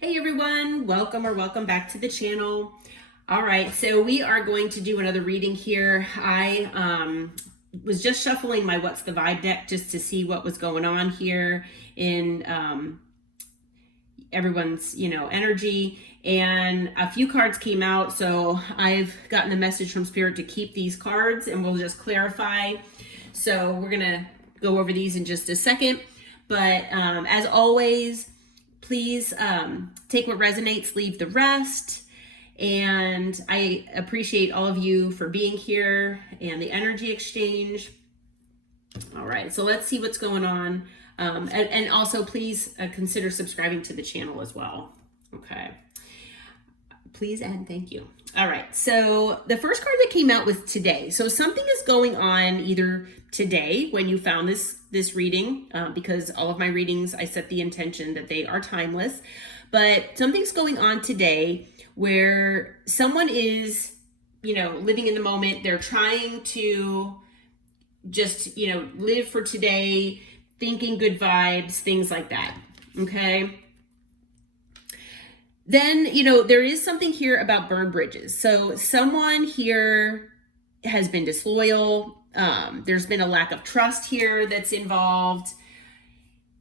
Hey everyone, welcome back to the channel. All right, so we are going to do another reading here. I was just shuffling my What's the Vibe deck just to see what was going on here in everyone's, energy, and a few cards came out. So I've gotten the message from Spirit to keep these cards and we'll just clarify. So we're gonna go over these in just a second. But as always, please take what resonates, leave the rest. And I appreciate all of you for being here and the energy exchange. All right, so let's see what's going on. And also, please consider subscribing to the channel as well. Okay. Please and thank you. All right, so the first card that came out was today. So something is going on either today when you found this reading, because all of my readings, I set the intention that they are timeless, but something's going on today where someone is, living in the moment. They're trying to just, live for today, thinking good vibes, things like that. Okay. Then, there is something here about burned bridges. So someone here has been disloyal. There's been a lack of trust here that's involved.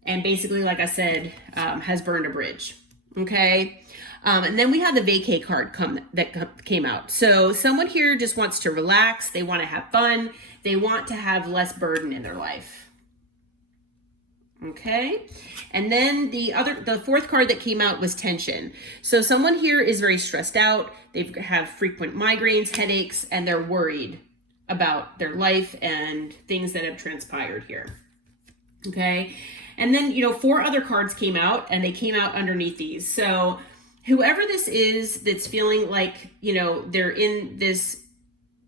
And basically, like I said, has burned a bridge. Okay. And then we have the vacay card that came out. So someone here just wants to relax. They want to have fun. They want to have less burden in their life. Okay. And then the fourth card that came out was tension. So someone here is very stressed out. They have frequent migraines, headaches, and they're worried about their life and things that have transpired here. Okay. And then, 4 other cards came out and they came out underneath these. So whoever this is that's feeling like, they're in this,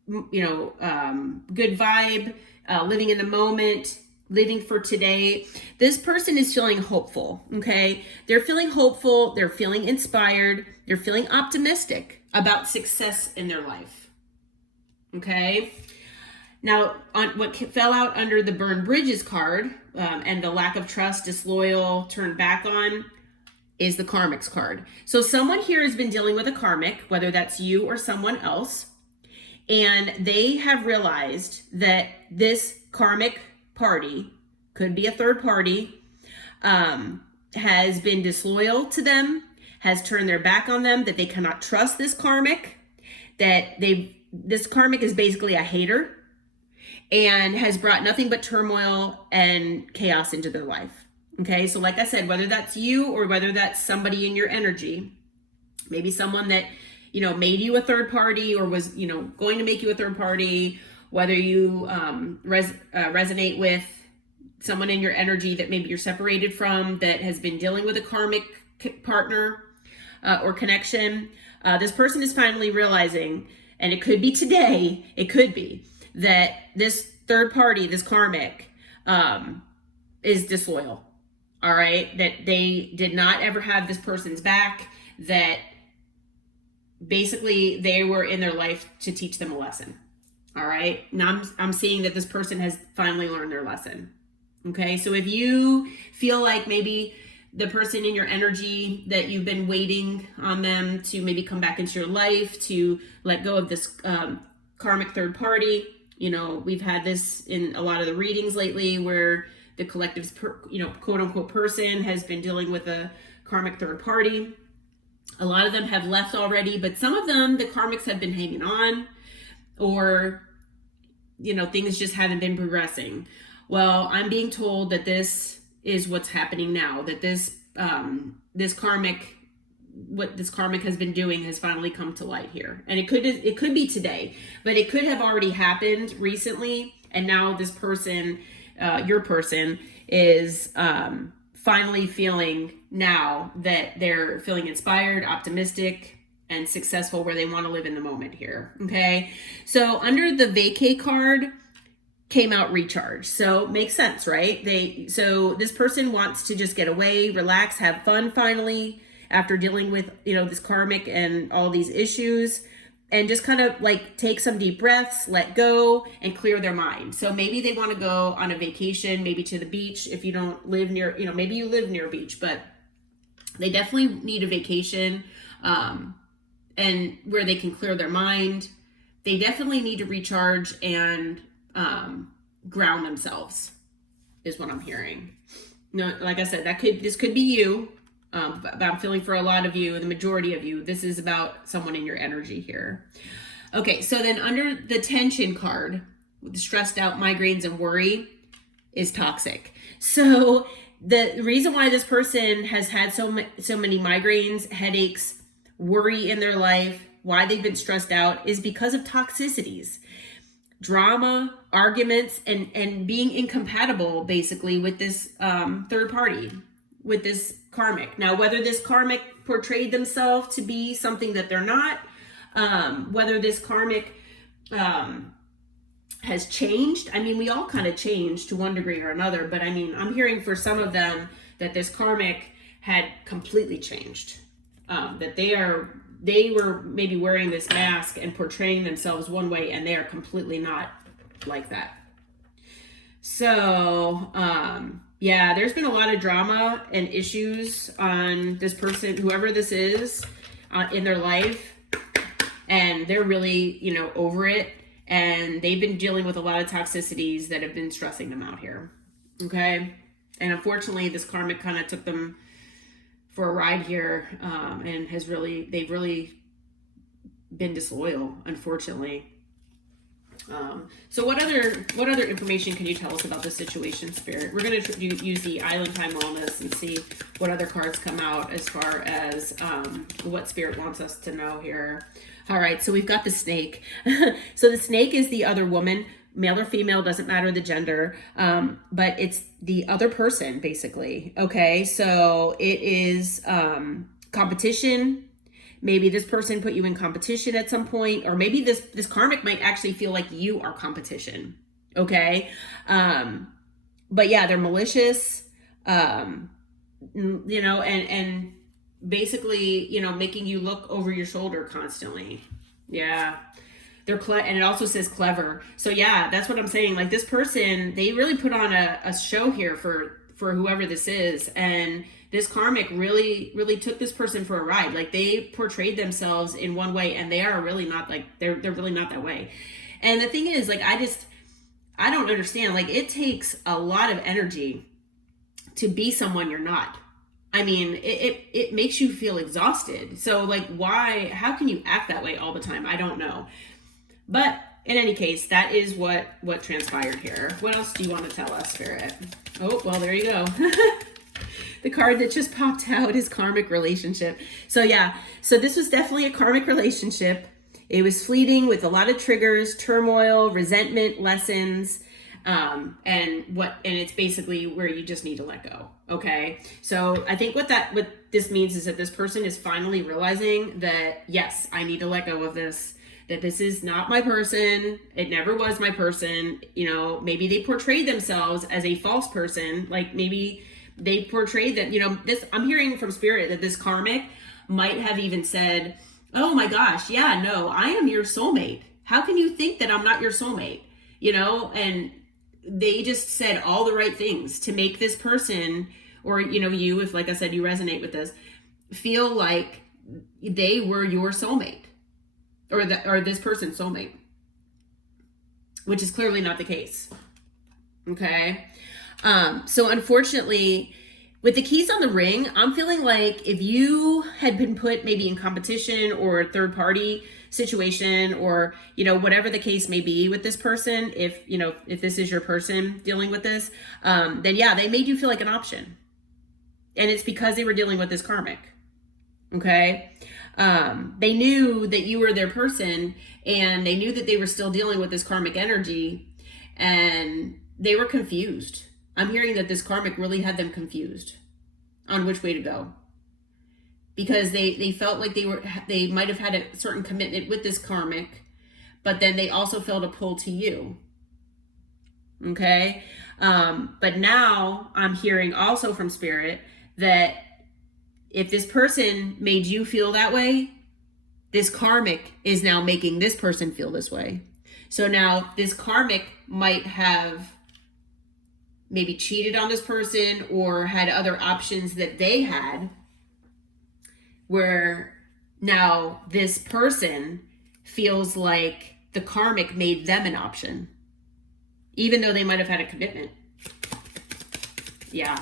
good vibe, living in the moment, living for today, this person is feeling hopeful. Okay. They're feeling hopeful. They're feeling inspired. They're feeling optimistic about success in their life. Okay. Now, on what fell out under the burned bridges card, and the lack of trust, disloyal, turned back on, is the karmics card. So someone here has been dealing with a karmic, whether that's you or someone else, and they have realized that this karmic party, could be a third party, has been disloyal to them, has turned their back on them, that they cannot trust this karmic, this karmic is basically a hater and has brought nothing but turmoil and chaos into their life. Okay, so like I said, whether that's you or whether that's somebody in your energy, maybe someone that, made you a third party or was, going to make you a third party, whether you resonate with someone in your energy that maybe you're separated from that has been dealing with a karmic partner or connection, this person is finally realizing, and it could be today, it could be, that this third party, this karmic, is disloyal. All right. That they did not ever have this person's back, that basically they were in their life to teach them a lesson. All right. Now I'm seeing that this person has finally learned their lesson. Okay. So if you feel like maybe the person in your energy that you've been waiting on them to maybe come back into your life, to let go of this karmic third party, we've had this in a lot of the readings lately where the collective's, quote unquote person has been dealing with a karmic third party. A lot of them have left already, but some of them, the karmics have been hanging on, or, things just haven't been progressing. Well, I'm being told that this is what's happening now, that this karmic, what this karmic has been doing has finally come to light here. And it could be today, but it could have already happened recently. And now this person, your person, is finally feeling now that they're feeling inspired, optimistic, and successful where they want to live in the moment here. Okay. So under the vacay card came out recharge. So makes sense, right? So this person wants to just get away, relax, have fun finally after dealing with, this karmic and all these issues, and just kind of like take some deep breaths, let go, and clear their mind. So maybe they want to go on a vacation, maybe to the beach. If you don't live near, maybe you live near a beach, but They definitely need a vacation, and where they can clear their mind. They definitely need to recharge and ground themselves, is what I'm hearing. No, like I said, this could be you, but I'm feeling for a lot of you, the majority of you, this is about someone in your energy here. Okay, so then under the tension card, with the stressed out, migraines, and worry, is toxic. So the reason why this person has had so many migraines, headaches, worry in their life, why they've been stressed out, is because of toxicities, drama, arguments, and being incompatible basically with this third party, with this karmic. Now, whether this karmic portrayed themselves to be something that they're not, whether this karmic has changed. I mean, we all kind of change to one degree or another, but I mean, I'm hearing for some of them that this karmic had completely changed. That they were maybe wearing this mask and portraying themselves one way, and they are completely not like that. So, yeah, there's been a lot of drama and issues on this person, whoever this is, in their life, and they're really, over it. And they've been dealing with a lot of toxicities that have been stressing them out here. Okay. And unfortunately, this karmic kind of took them for a ride here, and they've really been disloyal, unfortunately. So what other information can you tell us about the situation, Spirit? We're going to use the Island Time Wellness and see what other cards come out as far as what Spirit wants us to know here. All right, so we've got the snake. So the snake is the other woman, male or female, doesn't matter the gender, but it's the other person, basically. Okay, so it is competition. Maybe this person put you in competition at some point, or maybe this karmic might actually feel like you are competition. Okay, but yeah, they're malicious, and basically, making you look over your shoulder constantly. Yeah. And it also says clever. So yeah, that's what I'm saying. Like, this person, they really put on a show here for whoever this is. And this karmic really, really took this person for a ride. Like, they portrayed themselves in one way, and they are really not they're really not that way. And the thing is, like, I don't understand. Like, it takes a lot of energy to be someone you're not. I mean, it makes you feel exhausted. So, like, how can you act that way all the time? I don't know. But in any case, that is what transpired here. What else do you want to tell us, Spirit? Oh, well, there you go. The card that just popped out is karmic relationship. So yeah, so this was definitely a karmic relationship. It was fleeting with a lot of triggers, turmoil, resentment, lessons, and it's basically where you just need to let go. Okay. So I think what this means is that this person is finally realizing that, yes, I need to let go of this, that this is not my person. It never was my person. Maybe they portrayed themselves as a false person. Like, maybe they portrayed that, I'm hearing from Spirit that this karmic might have even said, oh my gosh, yeah, no, I am your soulmate. How can you think that I'm not your soulmate? And they just said all the right things to make this person, or, you, if, like I said, you resonate with this, feel like they were your soulmate, or this person's soulmate, which is clearly not the case. Okay. So unfortunately, with the keys on the ring, I'm feeling like if you had been put maybe in competition or a third party situation, or, whatever the case may be with this person, if this is your person dealing with this, then yeah, they made you feel like an option. And it's because they were dealing with this karmic. Okay. They knew that you were their person, and they knew that they were still dealing with this karmic energy, and they were confused. I'm hearing that this karmic really had them confused on which way to go, because they felt like they might have had a certain commitment with this karmic, but then they also felt a pull to you. Okay. But now I'm hearing also from Spirit that if this person made you feel that way, this karmic is now making this person feel this way. So now this karmic might have maybe cheated on this person, or had other options that they had, where now this person feels like the karmic made them an option, even though they might have had a commitment. Yeah.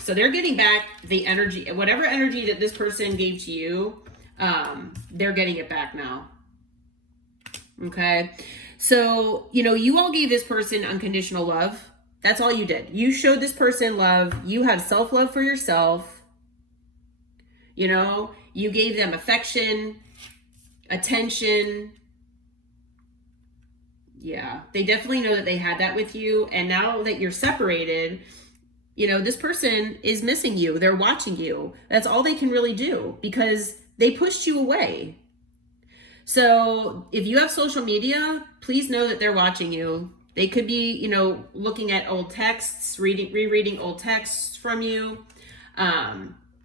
So they're getting back the energy, whatever energy that this person gave to you, they're getting it back now. Okay. So, you know, you all gave this person unconditional love. That's all you did. You showed this person love. You have self-love for yourself. You know, you gave them affection, attention. Yeah, they definitely know that they had that with you. And now that you're separated, you know, this person is missing you. They're watching you. That's all they can really do because they pushed you away. So if you have social media, please know that they're watching you. They could be, you know, looking at old texts, rereading old texts from you.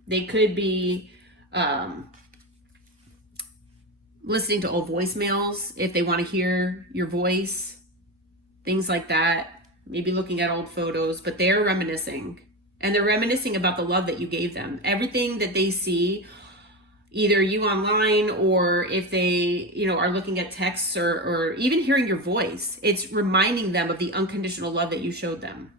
They could be listening to old voicemails if they want to hear your voice, things like that. Maybe looking at old photos, but they're reminiscing. And they're reminiscing about the love that you gave them. Everything that they see, either you online or if they, you know, are looking at texts or even hearing your voice, it's reminding them of the unconditional love that you showed them.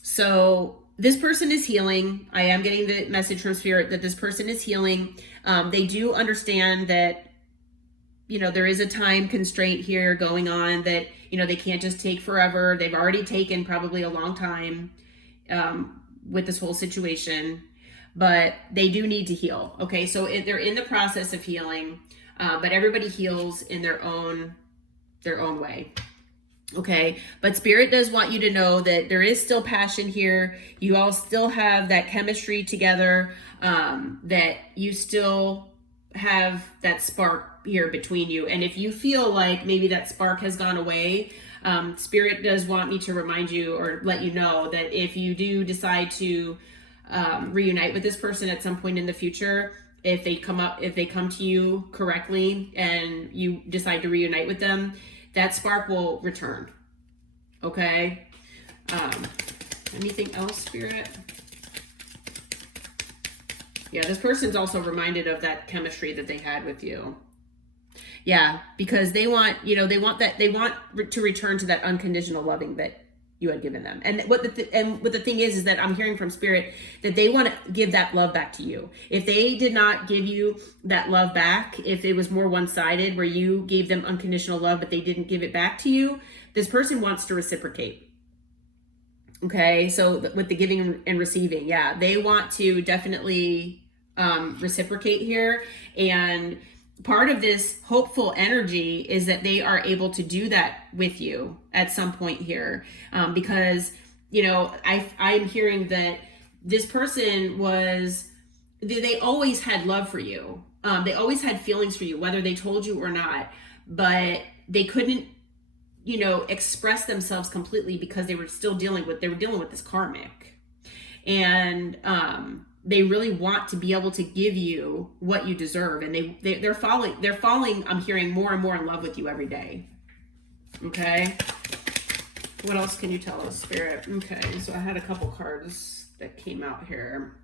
So this person is healing. I am getting the message from Spirit that this person is healing. They do understand that, you know, there is a time constraint here going on, that, you know, they can't just take forever. They've already taken probably a long time with this whole situation, but they do need to heal. Okay, so they're in the process of healing, but everybody heals in their own way. Okay, but Spirit does want you to know that there is still passion here. You all still have that chemistry together, that you still have that spark here between you. And if you feel like maybe that spark has gone away, Spirit does want me to remind you or let you know that if you do decide to reunite with this person at some point in the future, if they come to you correctly and you decide to reunite with them, that spark will return. Okay. Anything else, Spirit? Yeah, this person's also reminded of that chemistry that they had with you. Yeah, because they want, you know, they want to return to that unconditional loving that you had given them. And what the thing is that I'm hearing from Spirit that they want to give that love back to you. If they did not give you that love back, if it was more one-sided where you gave them unconditional love but they didn't give it back to you, this person wants to reciprocate. Okay, so with the giving and receiving, yeah, they want to definitely reciprocate here. And part of this hopeful energy is that they are able to do that with you at some point here, because, you know, I'm hearing that this person they always had love for you. They always had feelings for you, whether they told you or not, but they couldn't, you know, express themselves completely because they were dealing with this karmic. And they really want to be able to give you what you deserve, and they're falling, I'm hearing, more and more in love with you every day. Okay, what else can you tell us, Spirit? Okay, so I had a couple cards that came out here.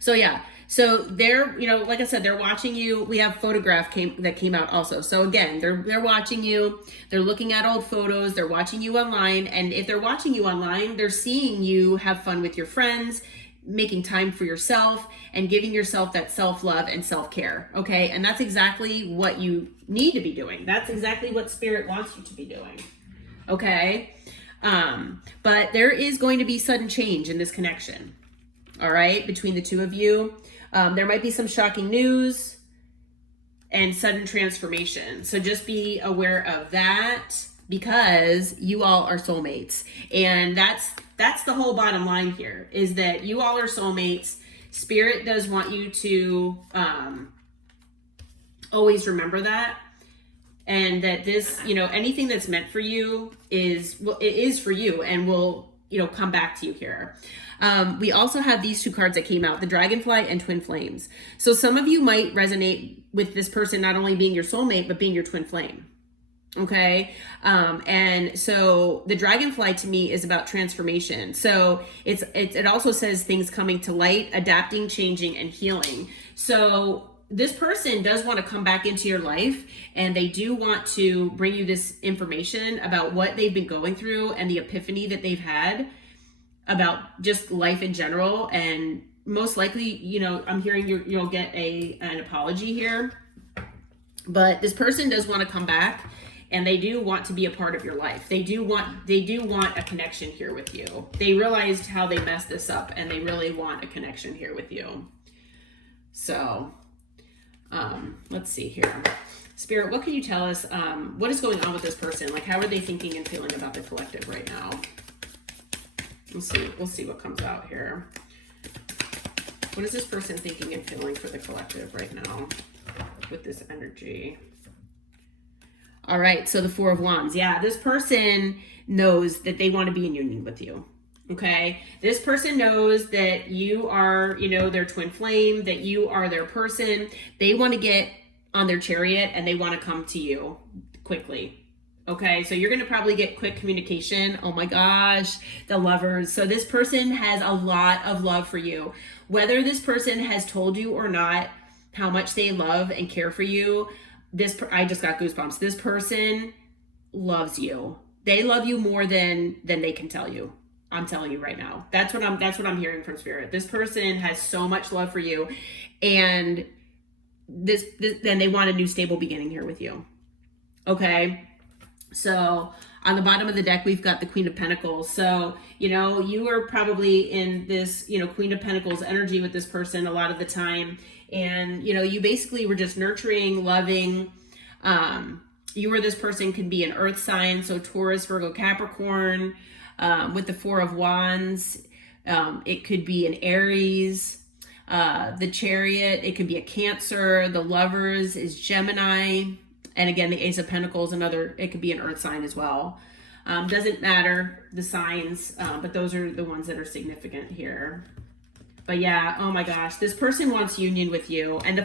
So yeah, so they're, you know, like I said, they're watching you. We have photograph that came out also. So again, they're watching you. They're looking at old photos. They're watching you online. And if they're watching you online, they're seeing you have fun with your friends, making time for yourself, and giving yourself that self-love and self-care. Okay, and that's exactly what you need to be doing. That's exactly what Spirit wants you to be doing. Okay, but there is going to be sudden change in this connection. All right, between the two of you, there might be some shocking news and sudden transformation. So just be aware of that, because you all are soulmates. And that's the whole bottom line here, is that you all are soulmates. Spirit does want you to always remember that. And that this, you know, anything that's meant for you it is for you and will, you know, come back to you here. We also have these two cards that came out, the Dragonfly and Twin Flames. So some of you might resonate with this person not only being your soulmate, but being your twin flame. Okay. And so the dragonfly to me is about transformation. So it also says things coming to light, adapting, changing, and healing. So this person does want to come back into your life, and they do want to bring you this information about what they've been going through and the epiphany that they've had about just life in general. And most likely, you know, I'm hearing you'll get an apology here, but this person does want to come back, and they do want to be a part of your life. They do want a connection here with you. They realized how they messed this up, and they really want a connection here with you. So let's see here. Spirit, what can you tell us? What is going on with this person? Like, how are they thinking and feeling about the collective right now? We'll see what comes out here. What is this person thinking and feeling for the collective right now with this energy? All right, so the Four of Wands. Yeah, this person knows that they want to be in union with you. Okay, this person knows that you are, you know, their twin flame, that you are their person. They want to get on their chariot and they want to come to you quickly. Okay, so you're going to probably get quick communication. Oh my gosh, the Lovers. So this person has a lot of love for you. Whether this person has told you or not how much they love and care for you, I just got goosebumps. This person loves you. They love you more than they can tell you. I'm telling you right now. That's what I'm hearing from Spirit. This person has so much love for you, and then they want a new stable beginning here with you. Okay? So on the bottom of the deck, we've got the Queen of Pentacles. So, you know, you are probably in this, you know, Queen of Pentacles energy with this person a lot of the time. And, you know, you basically were just nurturing, loving. You or this person could be an earth sign. So Taurus, Virgo, Capricorn. With the Four of Wands, it could be an Aries. The Chariot, it could be a Cancer. The Lovers is Gemini. And again, the Ace of Pentacles, it could be an earth sign as well. Doesn't matter the signs, but those are the ones that are significant here. But yeah, oh my gosh, this person wants union with you. And the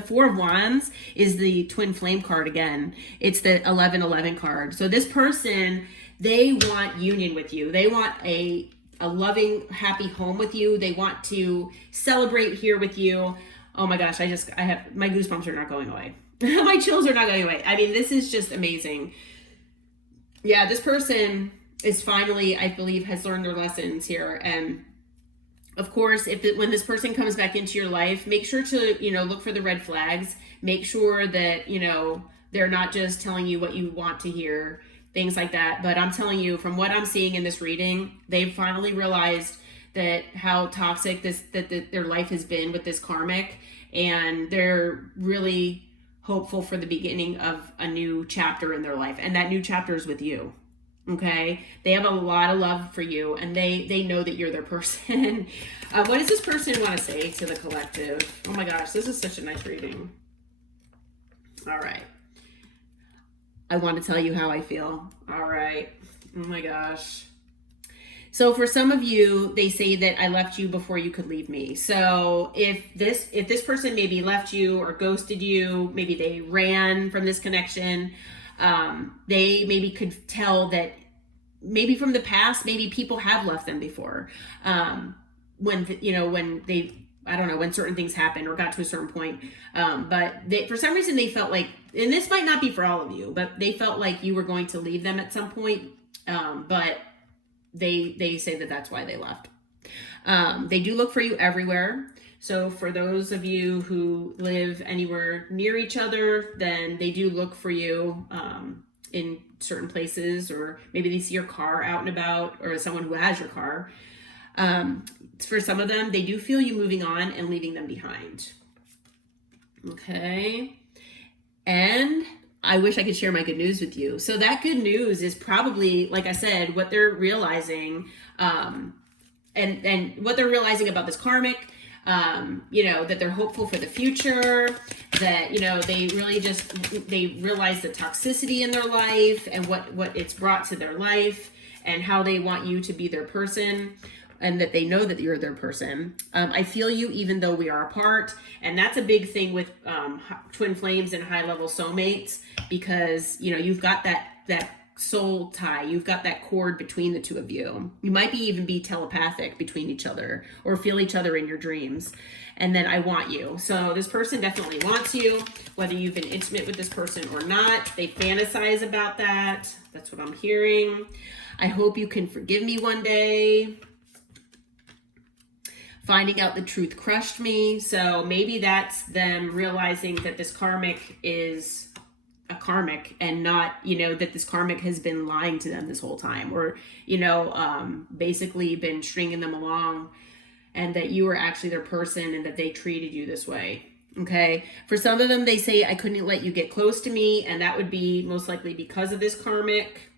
Four of Wands is the twin flame card again. It's the 1111 card. So this person, they want union with you. They want a loving, happy home with you. They want to celebrate here with you. Oh my gosh, my goosebumps are not going away. My chills are not going away. I mean, this is just amazing. Yeah, this person is finally, I believe, has learned their lessons here. And of course, when this person comes back into your life, make sure to, you know, look for the red flags. Make sure that, you know, they're not just telling you what you want to hear, things like that. But I'm telling you, from what I'm seeing in this reading, they've finally realized that how toxic their life has been with this karmic, and they're really hopeful for the beginning of a new chapter in their life, and that new chapter is with you. Okay, they have a lot of love for you, and they know that you're their person. What does this person want to say to the collective? Oh my gosh, this is such a nice reading. All right, I want to tell you how I feel. All right, oh my gosh. So for some of you, they say that I left you before you could leave me. So if this person maybe left you or ghosted you, maybe they ran from this connection, they maybe could tell that maybe from the past, maybe people have left them before. When certain things happened or got to a certain point. But for some reason they felt like, and this might not be for all of you, but they felt like you were going to leave them at some point. But they say that that's why they left. They do look for you everywhere. So for those of you who live anywhere near each other, then they do look for you in certain places, or maybe they see your car out and about, or someone who has your car. For some of them, they do feel you moving on and leaving them behind. Okay. And I wish I could share my good news with you. So that good news is probably, like I said, what they're realizing, and what they're realizing about this karmic, that they're hopeful for the future, that, they really they realize the toxicity in their life and what it's brought to their life and how they want you to be their person. and that they know that you're their person. I feel you even though we are apart. And that's a big thing with twin flames and high level soulmates, because, you know, you've got that soul tie. You've got that cord between the two of you. You might even be telepathic between each other or feel each other in your dreams. And then I want you. So this person definitely wants you, whether you've been intimate with this person or not. They fantasize about that. That's what I'm hearing. I hope you can forgive me one day. Finding out the truth crushed me. So maybe that's them realizing that this karmic is a karmic and not, you know, that this karmic has been lying to them this whole time, or, you know, basically been stringing them along, and that you were actually their person and that they treated you this way. Okay. For some of them, they say, I couldn't let you get close to me. And that would be most likely because of this karmic.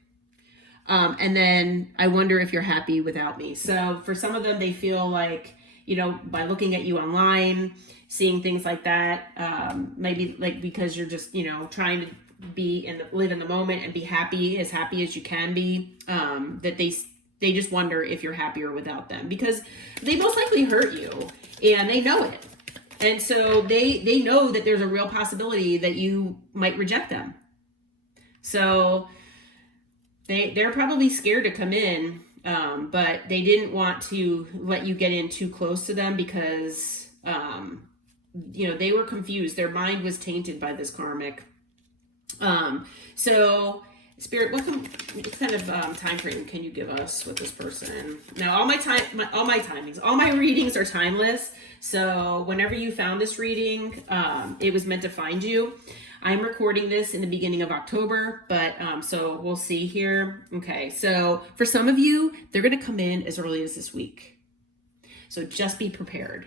And then I wonder if you're happy without me. So for some of them, they feel like, you know, by looking at you online, seeing things like that, maybe like because you're just, you know, trying to live in the moment and be happy as you can be, that they just wonder if you're happier without them, because they most likely hurt you and they know it. And so they know that there's a real possibility that you might reject them. So they're probably scared to come in, but they didn't want to let you get in too close to them because, you know, they were confused. Their mind was tainted by this karmic. So Spirit, what kind of time frame can you give us with this person? Now, all my readings are timeless. So whenever you found this reading, it was meant to find you. I'm recording this in the beginning of October, but so we'll see here. Okay, so for some of you, they're going to come in as early as this week. So just be prepared.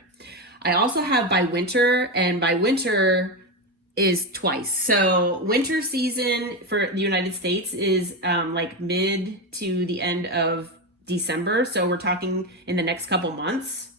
I also have by winter, and by winter is twice. So winter season for the United States is like mid to the end of December. So we're talking in the next couple months.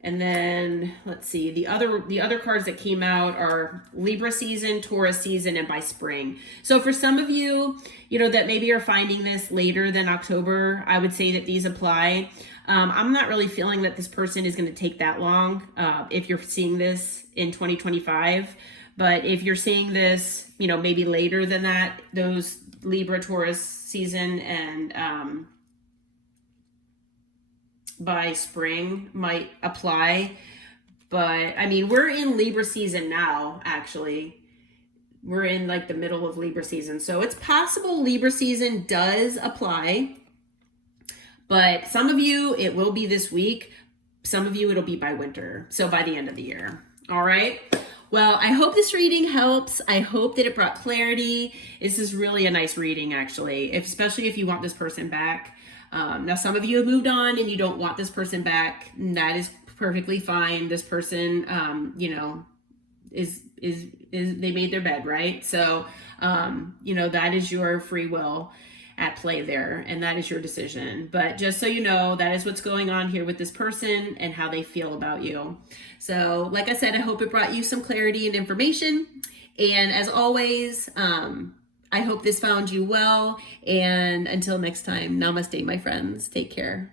And then let's see, the other cards that came out are Libra season, Taurus season, and by spring. So for some of you, you know, that maybe are finding this later than October, I would say that these apply. I'm not really feeling that this person is going to take that long if you're seeing this in 2025. But if you're seeing this, you know, maybe later than that, those Libra, Taurus season, and by spring might apply. But I mean, we're in Libra season now, actually. We're in like the middle of Libra season. So it's possible Libra season does apply. But some of you, it will be this week. Some of you, it'll be by winter. So by the end of the year. All right. Well, I hope this reading helps. I hope that it brought clarity. This is really a nice reading, actually, especially if you want this person back. Now, some of you have moved on and you don't want this person back. That is perfectly fine. This person, you know, is they made their bed, right? So, you know, that is your free will at play there, and that is your decision. But just so you know, that is what's going on here with this person and how they feel about you. So, like I said, I hope it brought you some clarity and information. And as always, I hope this found you well. And until next time, namaste, my friends. Take care.